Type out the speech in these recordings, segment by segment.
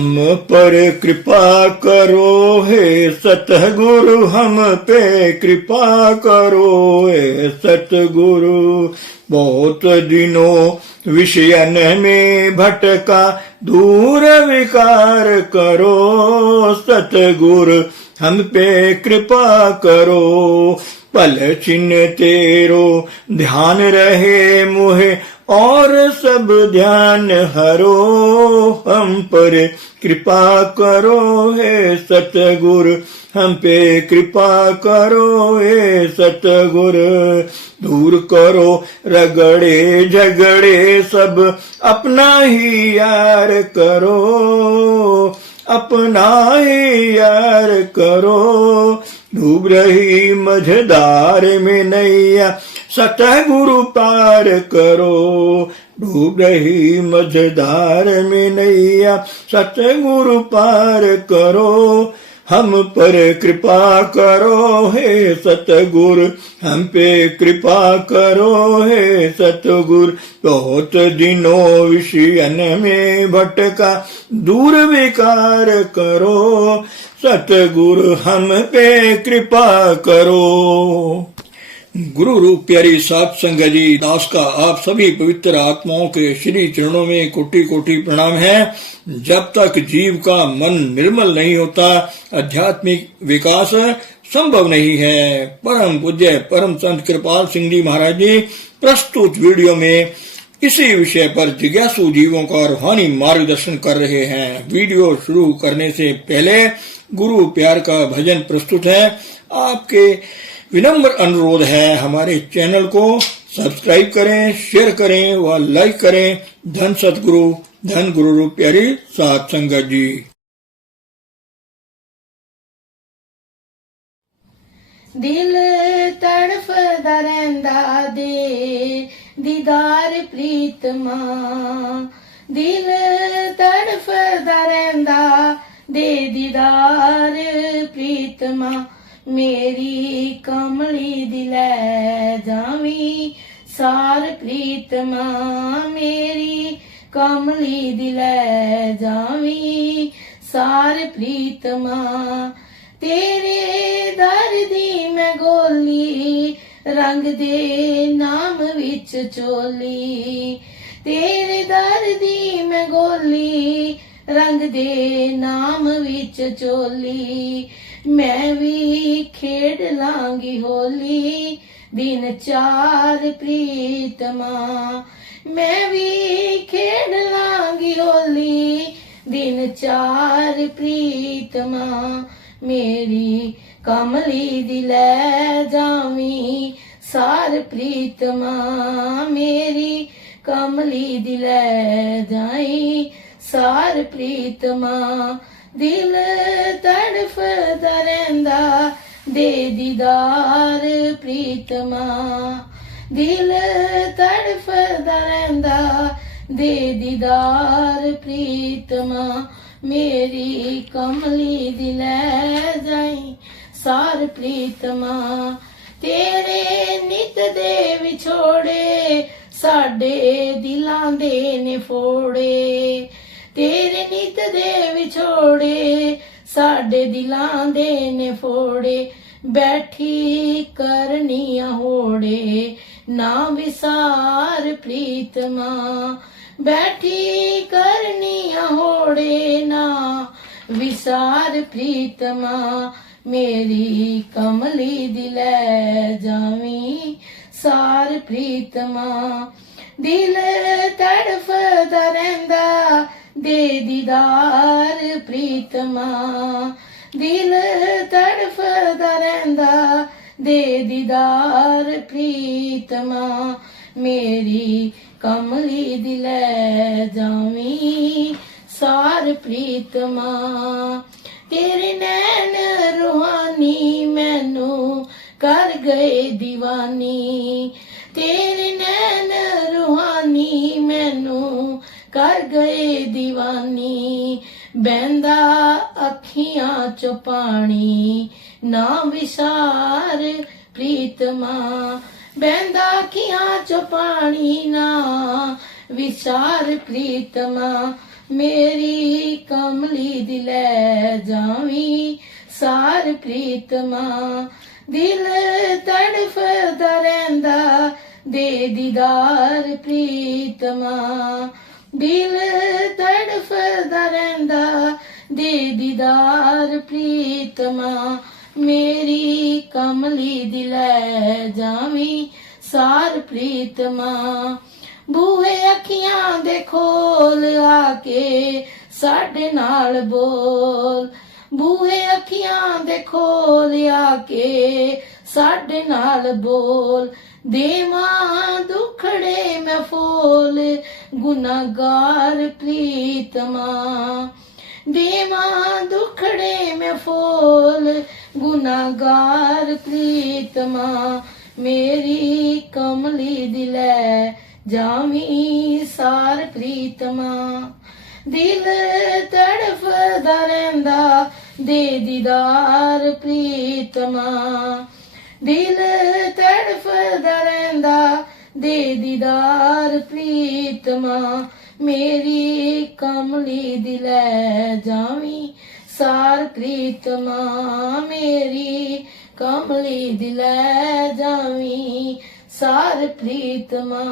हम पर कृपा करो हे सतगुरु, हम पे कृपा करो हे सतगुरु। बहुत दिनों विषयन में भटका, दूर विकार करो सतगुरु, हम पे कृपा करो। पल चिन्ह तेरो ध्यान रहे मुहे, और सब ध्यान हरो, हम पर कृपा करो हे सतगुरु, हम पे कृपा करो हे सतगुरु। दूर करो रगड़े झगड़े सब, अपना ही यार करो, अपना ही यार करो। डूब रही मझधार में नैया, सतगुरु पार करो। डूब रही मझधार में नैया, सतगुरु पार करो। हम पर कृपा करो हे सतगुरु, हम पे कृपा करो हे सतगुरु। बहुत दिनों विषयन में भटका, दूर विकार करो सतगुरु, हम पे कृपा करो। गुरु रूप प्यारी सात संगत जी, दास का आप सभी पवित्र आत्माओं के श्री चरणों में कोटि कोटि प्रणाम है। जब तक जीव का मन निर्मल नहीं होता, आध्यात्मिक विकास संभव नहीं है। परम पूज्य परम संत कृपाल सिंह जी महाराज जी प्रस्तुत वीडियो में इसी विषय पर जिज्ञासु जीवों का रूहानी मार्गदर्शन कर रहे हैं। वीडियो शुरू करने से पहले गुरु प्यार का भजन प्रस्तुत है। आपके विनम्र अनुरोध है, हमारे चैनल को सब्सक्राइब करें, शेयर करें व लाइक करें। धन सतगुरु, धन गुरु रूप प्यारी सात संगत जी। दिल तड़फदा रहिंदा दे दीदार प्रीतमा, दिल तड़फदा रहिंदा दे दीदार प्रीतमा। मेरी कमली दिलै जावी सार प्रीतमा, मेरी कमली दिलै जावी सार प्रीतमा। तेरे दर दी मैं गोली, रंग दे नाम विच चोली। तेरे दर दी मैं गोली, रंग दे नाम विच चोली। मैं भी खेड लांगी होली, दिन चार प्रीतमा। मैं भी खेड लांगी होली, दिन चार प्रीतमा। मेरी कमली दिलै जावी सार प्रीतमा, मेरी कमली दिलै जाई सार प्रीतमा। दिल तड़फदा रहिंदा दे दीदार प्रीतमा, दिल तड़फदा रहिंदा दे दीदार प्रीतमा। मेरी कमली दिलै जाई सार प्रीतमा। तेरे नित दे विछोड़े, साडे दिलां दे ने फोड़े। तेरे नित दे विछोड़े, साडे दिलां दे ने फोड़े। बैठी करनिया होड़े, ना विसार प्रीतमा। बैठी करनिया होड़े, ना विसार प्रीतमा। मेरी कमली दिलै जावी सार प्रीतमा। दिल तड़फदा रहिंदा दे दीदार प्रीतमा, दिल तड़फदा रहिंदा दे दीदार प्रीतमा। मेरी कमली दिलै जावी सार प्रीतमा। तेरे नैन रूहानी मैनू कर गए दीवानी। तेरे नैन रूहानी मैनू कर गए दीवानी। बहंदा अखियां चो पानी, ना विसार प्रीतमा। बहंदा अखियां चो पानी, ना विसार प्रीतमा। मेरी कमली दिलै जावी सार प्रीतमा दिल तड़फदा रहिंदा दे दीदार प्रीतमा दिल तड़फदा रहिंदा दे दीदार प्रीतमा मेरी कमली दिलै जावी सार प्रीतमा बूहे अखियां दे खोल आके साडे नाल बोल बूहे अखियां दे खोल आके साडे नाल बोल देवां दुखड़े मैं फोल गुनाहगार प्रीतमा देवां दुखड़े में फोल गुनाहगार प्रीतमा मेरी कमली दिलै जावी सार प्रीतमा दिल तड़फदा रहिंदा दे दीदार प्रीतमा दिल तड़फदा रहिंदा दे दीदार प्रीतमा मेरी कमली दिलै जावी सार प्रीतमा मेरी कमली दिलै जावी सार प्रीतमा।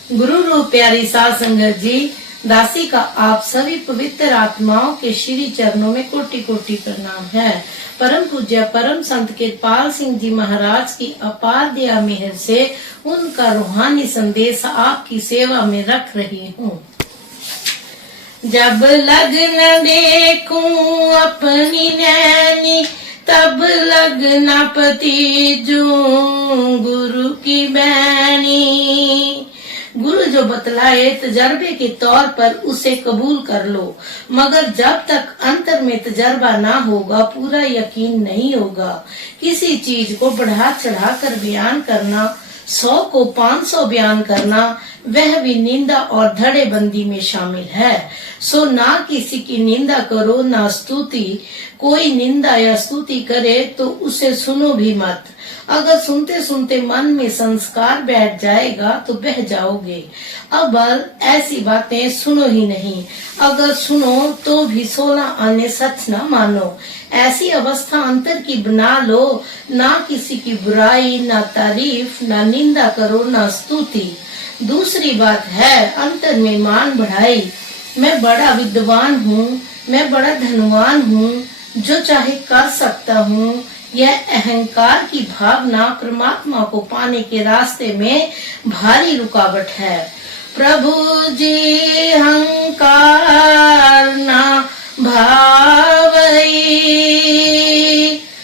गुरु रूप प्यारी साध संगत जी, दासी का आप सभी पवित्र आत्माओं के श्री चरणों में कोटि कोटि प्रणाम है। परम पूज्य परम संत कृपाल सिंह जी महाराज की अपार दया मेहर से उनका रूहानी संदेश आपकी सेवा में रख रही हूँ। जब लगन देखूं अपनी नैनी तब लगना पतीजू गुरु की बैनी। गुरु जो बतलाए तजर्बे के तौर पर उसे कबूल कर लो, मगर जब तक अंतर में तजर्बा ना होगा पूरा यकीन नहीं होगा। किसी चीज को बढ़ा चढ़ा कर बयान करना, 100 को 500 बयान करना, वह भी निंदा और धड़ेबंदी में शामिल है। सो ना किसी की निंदा करो ना स्तुति। कोई निंदा या स्तुति करे तो उसे सुनो भी मत। अगर सुनते सुनते मन में संस्कार बैठ जाएगा तो बह जाओगे। अब ऐसी बातें सुनो ही नहीं। अगर सुनो तो भी 16 आने सच न मानो। ऐसी अवस्था अंतर की बना लो। ना किसी की बुराई, ना तारीफ, ना निंदा करो, ना स्तुति। दूसरी बात है अंतर में मान बढ़ाई। मैं बड़ा विद्वान हूँ, मैं बड़ा धनवान हूँ, जो चाहे कर सकता हूँ। यह अहंकार की भावना परमात्मा को पाने के रास्ते में भारी रुकावट है। प्रभु जी अहंकार ना भावई।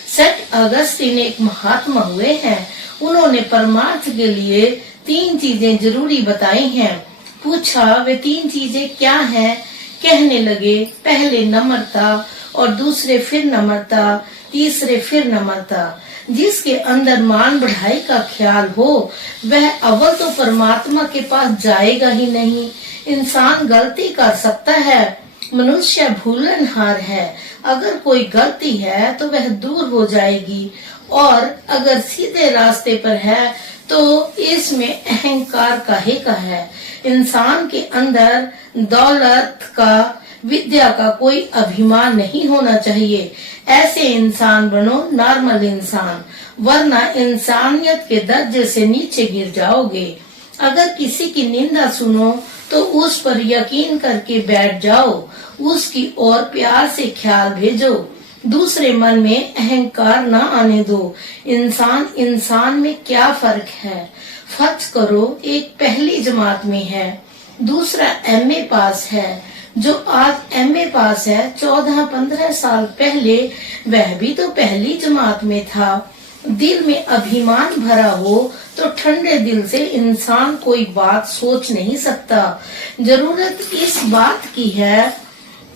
सेठ अगस्तीन एक महात्मा हुए हैं। उन्होंने परमार्थ के लिए 3 चीजें जरूरी बताई हैं। पूछा वे 3 चीजें क्या हैं? कहने लगे पहले नम्रता और दूसरे फिर नम्रता, तीसरे फिर नम्रता। जिसके अंदर मान बढ़ाई का ख्याल हो वह अव्वल तो परमात्मा के पास जाएगा ही नहीं। इंसान गलती कर सकता है, मनुष्य भूलनहार है। अगर कोई गलती है तो वह दूर हो जाएगी, और अगर सीधे रास्ते पर है तो इसमें अहंकार काहे का है। इंसान के अंदर दौलत का, विद्या का कोई अभिमान नहीं होना चाहिए। ऐसे इंसान बनो, नॉर्मल इंसान, वरना इंसानियत के दर्जे से नीचे गिर जाओगे। अगर किसी की निंदा सुनो तो उस पर यकीन करके बैठ जाओ, उसकी ओर प्यार से ख्याल भेजो, दूसरे मन में अहंकार न आने दो। इंसान में क्या फर्क है? फर्ज करो एक पहली जमात में है, दूसरा MA पास है। जो आज MA पास है 14-15 साल पहले वह भी तो पहली जमात में था। दिल में अभिमान भरा हो तो ठंडे दिल से इंसान कोई बात सोच नहीं सकता। जरूरत इस बात की है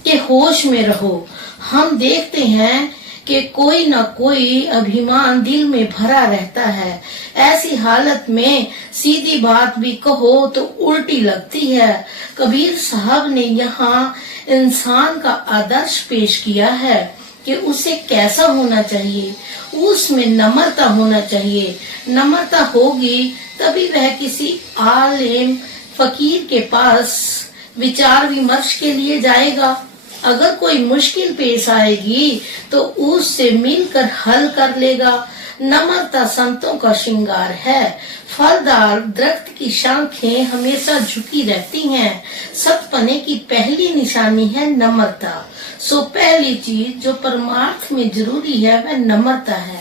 कि होश में रहो। हम देखते हैं कि कोई न कोई अभिमान दिल में भरा रहता है। ऐसी हालत में सीधी बात भी कहो तो उल्टी लगती है। कबीर साहब ने यहाँ इंसान का आदर्श पेश किया है। कि उसे कैसा होना चाहिए, उसमें नम्रता होना चाहिए। नम्रता होगी तभी वह किसी आलिम फकीर के पास विचार विमर्श के लिए जाएगा। अगर कोई मुश्किल पेश आएगी तो उससे मिलकर हल कर लेगा। नम्रता संतों का श्रृंगार है। फलदार दरख्त की शाखें हमेशा झुकी रहती हैं। सतपने की पहली निशानी है नम्रता। सो पहली चीज जो परमार्थ में जरूरी है वह नम्रता है।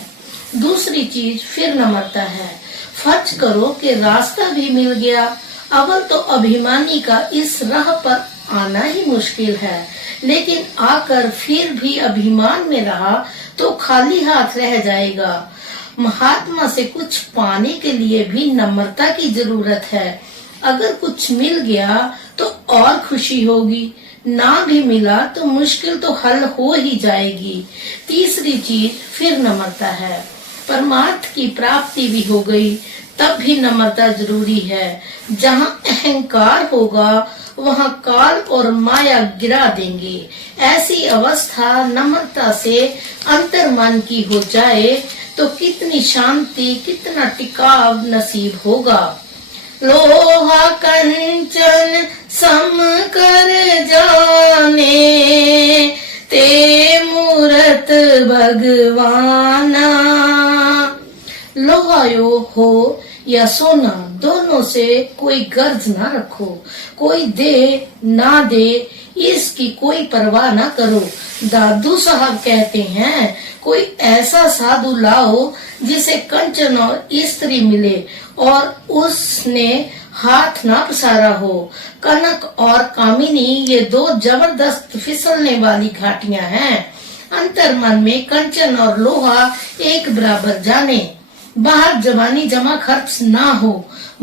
दूसरी चीज फिर नम्रता है। फर्ज करो कि रास्ता भी मिल गया। अव्वल तो अभिमानी का इस राह पर आना ही मुश्किल है, लेकिन आकर फिर भी अभिमान में रहा तो खाली हाथ रह जाएगा। महात्मा से कुछ पाने के लिए भी नम्रता की जरूरत है। अगर कुछ मिल गया तो और खुशी होगी, ना भी मिला तो मुश्किल तो हल हो ही जाएगी। तीसरी चीज फिर नम्रता है। परमार्थ की प्राप्ति भी हो गई तब भी नम्रता जरूरी है। जहाँ अहंकार होगा वहाँ काल और माया गिरा देंगे। ऐसी अवस्था नम्रता से अंतर्मन की हो जाए तो कितनी शांति, कितना टिकाव नसीब होगा। लोहा कंचन सम कर जाने, ते मूरत भगवाना। लोहायो हो या सोना, दोनों से कोई गर्ज ना रखो। कोई दे ना दे इसकी कोई परवाह ना करो। दादू साहब कहते हैं कोई ऐसा साधु लाओ जिसे कंचन और स्त्री मिले और उसने हाथ ना पसारा हो। कनक और कामिनी ये दो जबरदस्त फिसलने वाली घाटियां हैं। अंतर्मन में कंचन और लोहा एक बराबर जाने। बाहर जवानी जमा खर्च ना हो।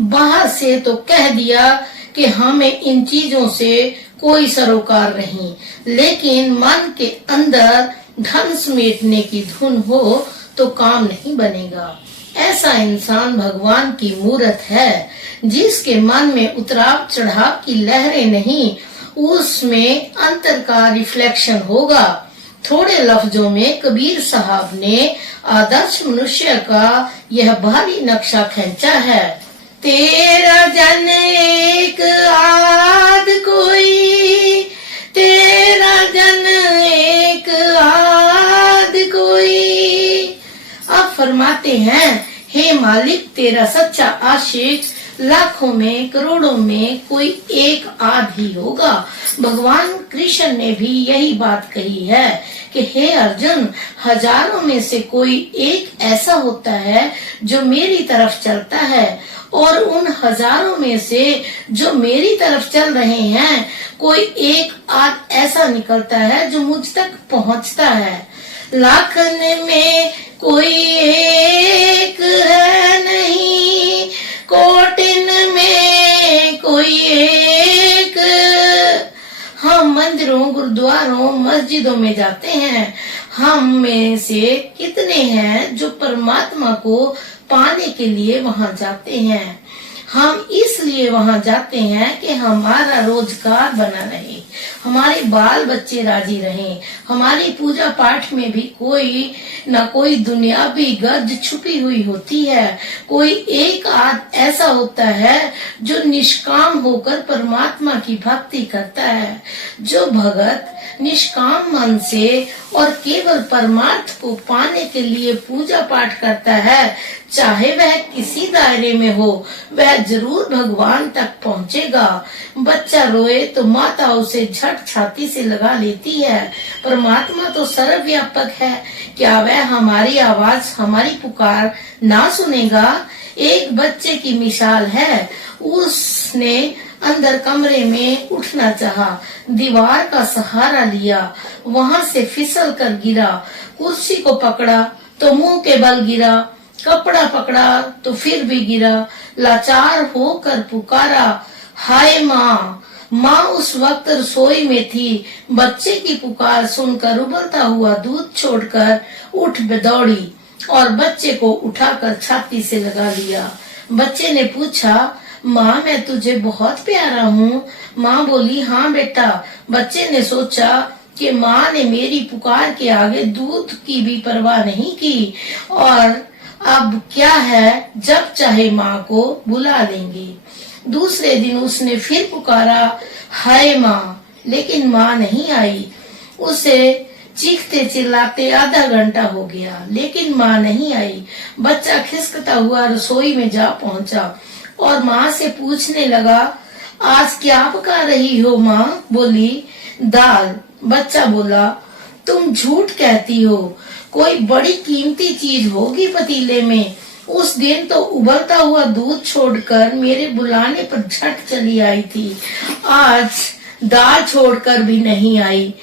बाहर से तो कह दिया कि हमें इन चीजों से कोई सरोकार नहीं, लेकिन मन के अंदर धन समेटने की धुन हो तो काम नहीं बनेगा। ऐसा इंसान भगवान की मूरत है। जिसके मन में उतराव चढ़ाव की लहरें नहीं, उसमें अंतर का रिफ्लेक्शन होगा। थोड़े लफ्जों में कबीर साहब ने आदर्श मनुष्य का यह भारी नक्शा खींचा है। तेरा जन एक आद कोई, तेरा जन एक आद कोई। अब फरमाते हैं, हे मालिक तेरा सच्चा आशिक लाखों में करोड़ों में कोई एक आध ही होगा। भगवान कृष्ण ने भी यही बात कही है कि हे अर्जुन, हजारों में से कोई एक ऐसा होता है जो मेरी तरफ चलता है, और उन हजारों में से जो मेरी तरफ चल रहे हैं कोई एक आध ऐसा निकलता है जो मुझ तक पहुंचता है। लाखन में कोई एक है नहीं, कोटिन में कोई एक। हम मंदिरों, गुरुद्वारों, मस्जिदों में जाते हैं। हम में से कितने हैं जो परमात्मा को पाने के लिए वहां जाते हैं? हम इसलिए वहां जाते हैं कि हमारा रोजगार बना रहे, हमारे बाल बच्चे राजी रहें, हमारी पूजा पाठ में भी कोई न कोई दुनियावी गर्ज छुपी हुई होती है। कोई एक आध ऐसा होता है जो निष्काम होकर परमात्मा की भक्ति करता है। जो भगत निष्काम मन से और केवल परमार्थ को पाने के लिए पूजा पाठ करता है, चाहे वह किसी दायरे में हो, वह जरूर भगवान तक पहुंचेगा। बच्चा रोए तो माता उसे झट छाती से लगा लेती है। परमात्मा तो सर्वव्यापक है, क्या वह हमारी आवाज, हमारी पुकार ना सुनेगा? एक बच्चे की मिसाल है। उसने अंदर कमरे में उठना चाहा, दीवार का सहारा लिया, वहां से फिसल कर गिरा। कुर्सी को पकड़ा तो मुंह के बल गिरा, कपड़ा पकड़ा तो फिर भी गिरा। लाचार होकर पुकारा, हाय माँ। माँ उस वक्त रसोई में थी। बच्चे की पुकार सुनकर उबलता हुआ दूध छोड़कर उठ दौड़ी और बच्चे को उठाकर छाती से लगा लिया। बच्चे ने पूछा, माँ मैं तुझे बहुत प्यारा हूँ। माँ बोली, हाँ बेटा। बच्चे ने सोचा कि माँ ने मेरी पुकार के आगे दूध की भी परवाह नहीं की, और अब क्या है, जब चाहे माँ को बुला लेंगे। दूसरे दिन उसने फिर पुकारा, हाय माँ, लेकिन माँ नहीं आई। उसे चीखते चिल्लाते आधा घंटा हो गया, लेकिन माँ नहीं आई। बच्चा खिसकता हुआ रसोई में जा पहुंचा और माँ से पूछने लगा, आज क्या पका रही हो माँ? बोली, दाल। बच्चा बोला, तुम झूठ कहती हो, कोई बड़ी कीमती चीज होगी पतीले में। उस दिन तो उबलता हुआ दूध छोड़कर मेरे बुलाने पर झट चली आई थी, आज दाल छोड़कर भी नहीं आई,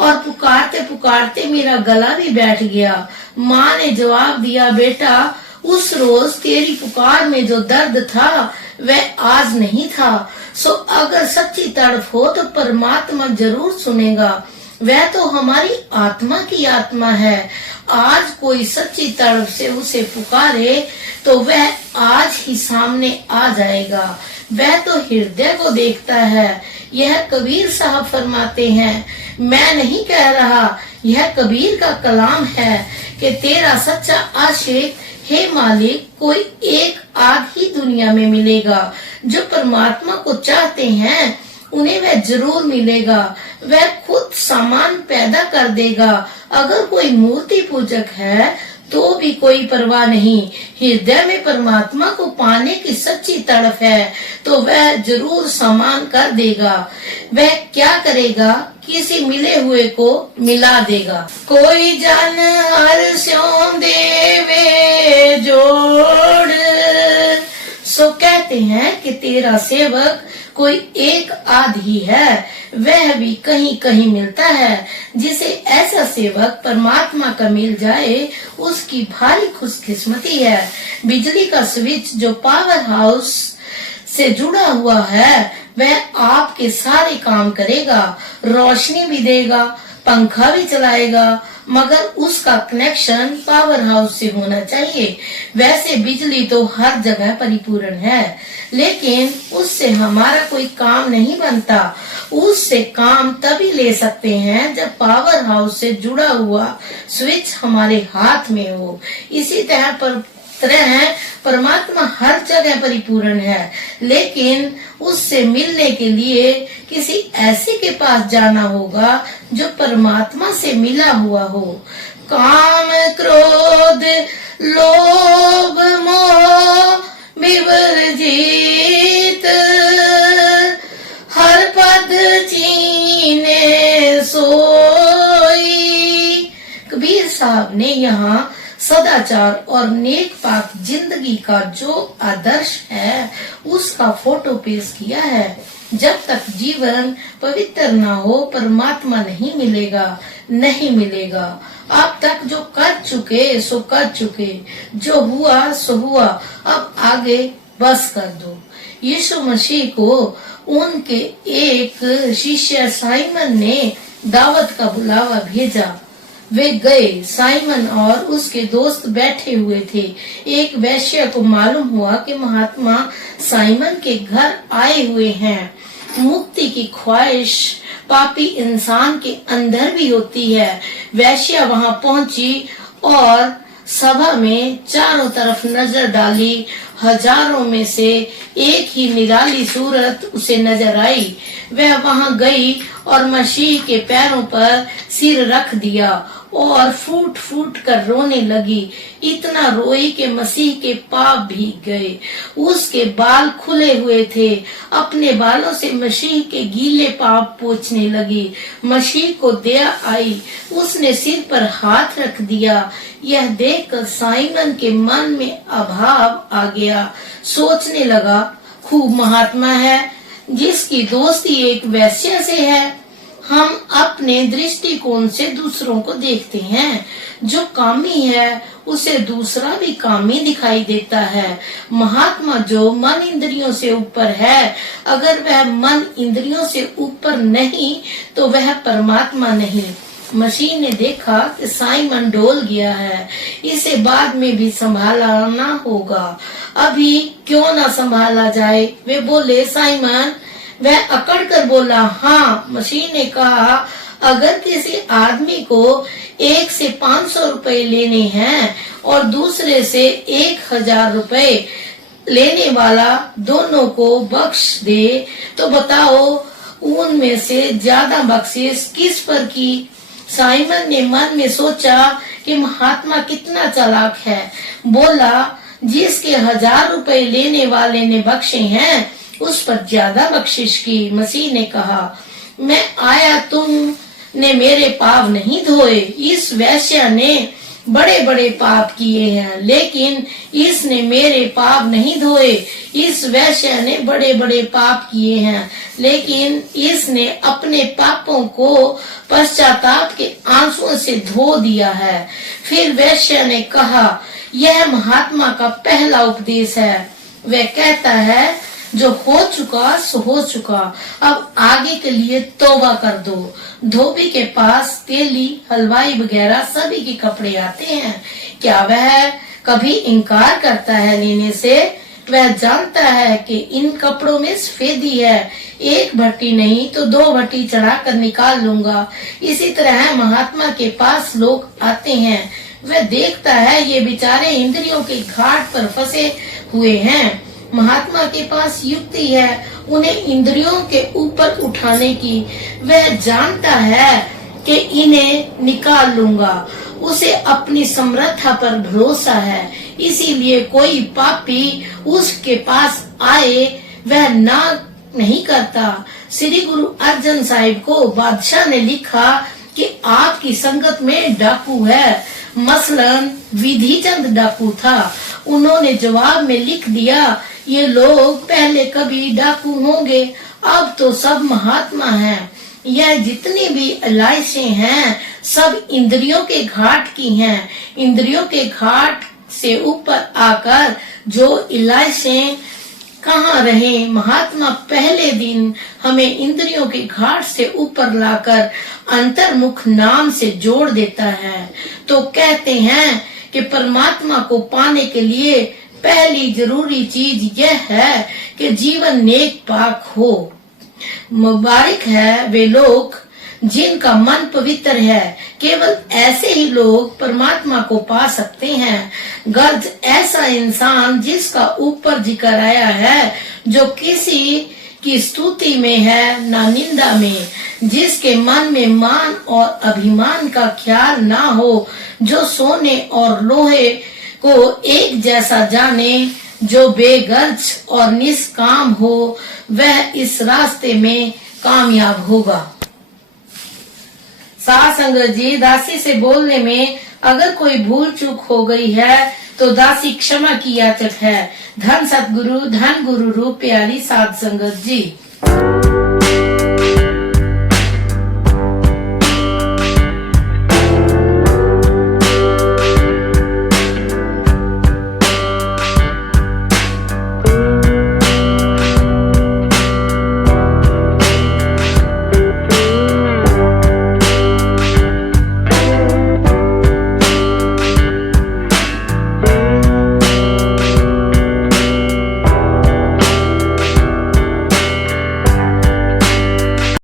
और पुकारते पुकारते मेरा गला भी बैठ गया। माँ ने जवाब दिया, बेटा, उस रोज तेरी पुकार में जो दर्द था वह आज नहीं था। सो अगर सच्ची तड़प हो तो परमात्मा जरूर सुनेगा। वह तो हमारी आत्मा की आत्मा है। आज कोई सच्ची तड़प से उसे पुकारे तो वह आज ही सामने आ जाएगा। वह तो हृदय को देखता है। यह कबीर साहब फरमाते हैं, मैं नहीं कह रहा, यह कबीर का कलाम है कि तेरा सच्चा आशिक, हे मालिक, कोई एक आध ही दुनिया में मिलेगा। जो परमात्मा को चाहते हैं उन्हें वह जरूर मिलेगा। वह खुद सामान पैदा कर देगा। अगर कोई मूर्ति पूजक है तो भी कोई परवाह नहीं। हृदय में परमात्मा को पाने की सच्ची तड़प है तो वह जरूर सामान कर देगा। वह क्या करेगा? किसी मिले हुए को मिला देगा। कोई जन हर स्यों देवे जोड़। सो कहते हैं कि तेरा सेवक कोई एक आध ही है, वह भी कहीं कहीं मिलता है। जिसे ऐसा सेवक परमात्मा का मिल जाए उसकी भारी खुशकिस्मती है। बिजली का स्विच जो पावर हाउस से जुड़ा हुआ है वह आपके सारे काम करेगा, रोशनी भी देगा, पंखा भी चलाएगा, मगर उसका कनेक्शन पावर हाउस से होना चाहिए। वैसे बिजली तो हर जगह परिपूर्ण है, लेकिन उससे हमारा कोई काम नहीं बनता। उससे काम तभी ले सकते हैं जब पावर हाउस से जुड़ा हुआ स्विच हमारे हाथ में हो। इसी तरह परमात्मा हर जगह परिपूर्ण है, लेकिन उससे मिलने के लिए किसी ऐसे के पास जाना होगा जो परमात्मा से मिला हुआ हो। काम क्रोध लोभ मोह विवर्जित, हर पद चीने सोई। कबीर साहब ने यहाँ सदाचार और नेक पाक जिंदगी का जो आदर्श है उसका फोटो पेश किया है। जब तक जीवन पवित्र ना हो परमात्मा नहीं मिलेगा, नहीं मिलेगा। अब तक जो कर चुके सो कर चुके, जो हुआ सो हुआ, अब आगे बस कर दो। यीशु मसीह को उनके एक शिष्य साइमन ने दावत का बुलावा भेजा। वे गए। साइमन और उसके दोस्त बैठे हुए थे। एक वैश्य को मालूम हुआ कि महात्मा साइमन के घर आए हुए हैं। मुक्ति की ख्वाहिश पापी इंसान के अंदर भी होती है। वैश्या वहां पहुंची और सभा में चारों तरफ नजर डाली। हजारों में से एक ही निराली सूरत उसे नजर आई। वह वहां गई और मसीह के पैरों पर सिर रख दिया और फूट फूट कर रोने लगी। इतना रोई कि मसीह के पाप भीग गए। उसके बाल खुले हुए थे। अपने बालों से मसीह के गीले पाप पोंछने लगी। मसीह को दया आई। उसने सिर पर हाथ रख दिया। यह देखकर साइमन के मन में अभाव आ गया। सोचने लगा, खूब महात्मा है जिसकी दोस्ती एक वैश्य से है। हम अपने दृष्टिकोण से दूसरों को देखते हैं। जो कामी है उसे दूसरा भी कामी दिखाई देता है। महात्मा जो मन इंद्रियों से ऊपर है, अगर वह मन इंद्रियों से ऊपर नहीं तो वह परमात्मा नहीं। मसीह ने देखा कि साइमन डोल गया है, इसे बाद में भी संभालना होगा। अभी क्यों ना संभाला जाए? वे बोले, साइमन। वह अकड़ कर बोला, हाँ। मसीह ने कहा, अगर किसी आदमी को एक से 500 रुपए लेने हैं और दूसरे से 1000 रुपए लेने वाला दोनों को बख्श दे, तो बताओ उनमें से ज्यादा बख्शिश किस पर की? साइमन ने मन में सोचा कि महात्मा कितना चालाक है। बोला, जिसके 1000 रुपए लेने वाले ने बख्शे हैं उस पर ज्यादा बख्शिश की। मसीह ने कहा, मैं आया तुमने मेरे पाप नहीं धोए। इस वैश्या ने बड़े बड़े पाप किए हैं, लेकिन इसने मेरे पाप नहीं धोए। इस वैश्या ने बड़े बड़े पाप किए हैं, लेकिन इसने अपने पापों को पश्चाताप के आंसुओं से धो दिया है। फिर वैश्या ने कहा, यह महात्मा का पहला उपदेश है। वह कहता है, जो हो चुका सो हो चुका, अब आगे के लिए तौबा कर दो। धोबी के पास तेली, हलवाई वगैरह सभी के कपड़े आते हैं। क्या वह कभी इनकार करता है लेने से? वह जानता है कि इन कपड़ों में सफेदी है। एक भट्टी नहीं तो 2 भट्टी चढ़ाकर निकाल लूंगा। इसी तरह महात्मा के पास लोग आते हैं। वह देखता है ये बेचारे इंद्रियों के घाट पर फंसे हुए हैं। महात्मा के पास युक्ति है उन्हें इंद्रियों के ऊपर उठाने की। वह जानता है कि इन्हें निकाल लूंगा। उसे अपनी समर्था पर भरोसा है, इसीलिए कोई पापी उसके पास आए वह ना नहीं करता। श्री गुरु अर्जन साहिब को बादशाह ने लिखा कि आपकी संगत में डाकू है। मसलन विधि चंद डाकू था। उन्होंने जवाब में लिख दिया, ये लोग पहले कभी डाकू होंगे, अब तो सब महात्मा हैं। यह जितनी भी इलाइशें हैं सब इंद्रियों के घाट की हैं। इंद्रियों के घाट से ऊपर आकर जो इलाइशें कहाँ रहे। महात्मा पहले दिन हमें इंद्रियों के घाट से ऊपर लाकर अंतर्मुख नाम से जोड़ देता है। तो कहते हैं कि परमात्मा को पाने के लिए पहली जरूरी चीज यह है कि जीवन नेक पाक हो। मुबारक है वे लोग जिनका मन पवित्र है। केवल ऐसे ही लोग परमात्मा को पा सकते हैं। गर्ज ऐसा इंसान जिसका ऊपर जिक्र आया है, जो किसी की स्तुति में है ना निंदा में, जिसके मन में मान और अभिमान का ख्याल ना हो, जो सोने और लोहे को एक जैसा जाने, जो बेगर्ज और निष्काम हो, वह इस रास्ते में कामयाब होगा। साध संगत जी, दासी से बोलने में अगर कोई भूल चूक हो गई है तो दासी क्षमा की याचक है। धन सतगुरु, धन गुरु रूप प्यारी साध संगत जी।